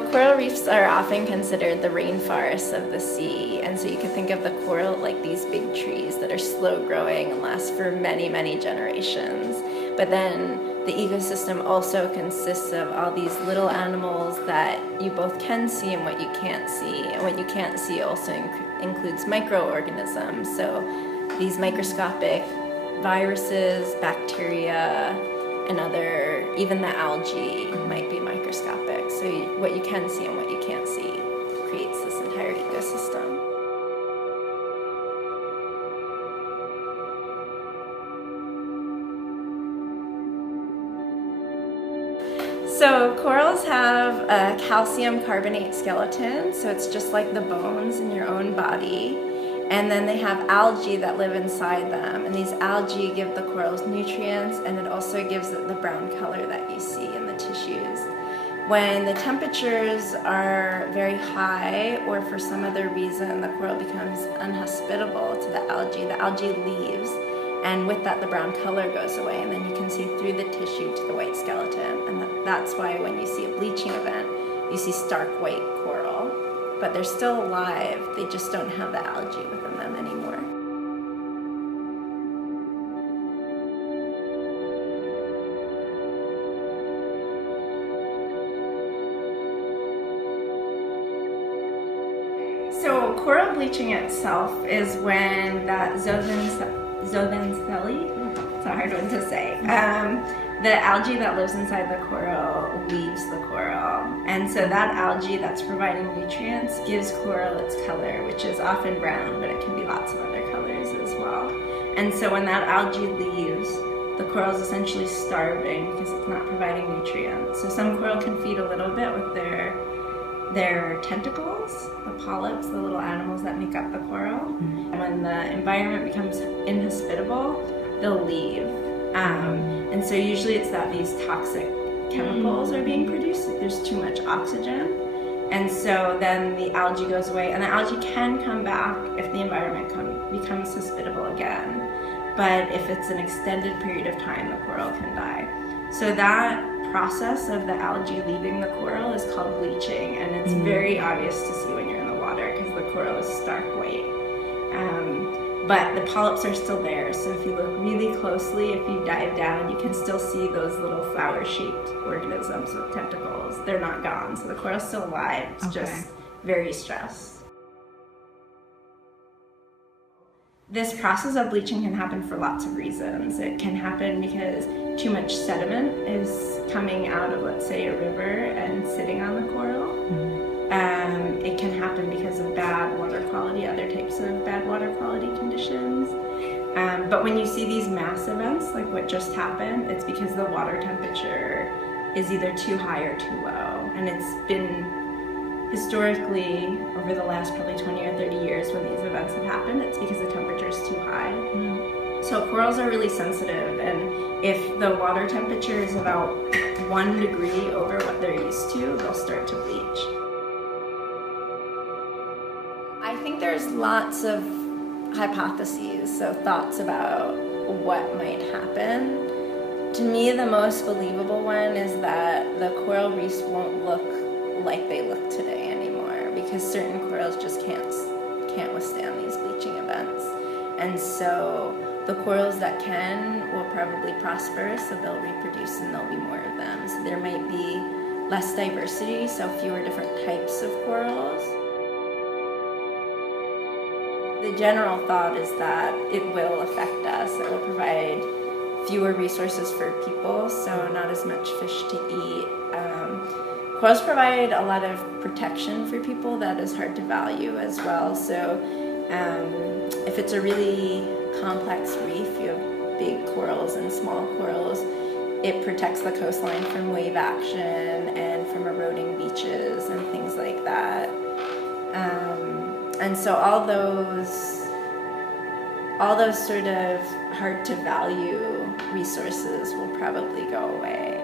So coral reefs are often considered the rainforests of the sea, and so you can think of the coral like these big trees that are slow growing and last for many, many generations. But then the ecosystem also consists of all these little animals that you both can see and what you can't see, and what you can't see also includes microorganisms. So these microscopic viruses, bacteria, and even the algae might be microscopic. So what you can see and what you can't see creates this entire ecosystem. So corals have a calcium carbonate skeleton, so it's just like the bones in your own body. And then they have algae that live inside them, and these algae give the corals nutrients, and it also gives it the brown color that you see in the tissues. When the temperatures are very high, or for some other reason the coral becomes unhospitable to the algae leaves, and with that the brown color goes away, and then you can see through the tissue to the white skeleton. And that's why when you see a bleaching event, you see stark white coral. But they're still alive, they just don't have the algae within them anymore. So coral bleaching itself is when that zooxanthellae, it's a hard one to say, the algae that lives inside the coral leaves the coral. And so that algae that's providing nutrients gives coral its color, which is often brown, but it can be lots of other colors as well. And so when that algae leaves, the coral is essentially starving because it's not providing nutrients. So some coral can feed a little bit with their tentacles, the polyps, the little animals that make up the coral. And when the environment becomes inhospitable, they'll leave. And so usually it's that these toxic chemicals are being produced, there's too much oxygen, and so then the algae goes away, and the algae can come back if the environment becomes hospitable again, but if it's an extended period of time, the coral can die. So that process of the algae leaving the coral is called bleaching, and it's very obvious to see when you're in the water because the coral is stark white. But the polyps are still there, so if you look really closely, if you dive down, you can still see those little flower-shaped organisms with tentacles. They're not gone, so the coral's still alive. It's just very stressed. This process of bleaching can happen for lots of reasons. It can happen because too much sediment is coming out of, let's say, a river and sitting on the coral. It can happen because of bad water quality, other types of bad water quality conditions. But when you see these mass events, like what just happened, it's because the water temperature is either too high or too low. And it's been historically, over the last probably 20 or 30 years when these events have happened, it's because the temperature is too high. So corals are really sensitive, and if the water temperature is about 1 degree over what they're used to, they'll start to bleach. I think there's lots of hypotheses, so thoughts about what might happen. To me, the most believable one is that the coral reefs won't look like they look today anymore, because certain corals just can't withstand these bleaching events. And so the corals that can will probably prosper, so they'll reproduce and there'll be more of them. So there might be less diversity, so fewer different types of corals. The general thought is that it will affect us. It will provide fewer resources for people, so not as much fish to eat. Corals provide a lot of protection for people that is hard to value as well. So if it's a really complex reef, you have big corals and small corals, it protects the coastline from wave action and from eroding beaches and things like that. And so all those sort of hard to value resources will probably go away.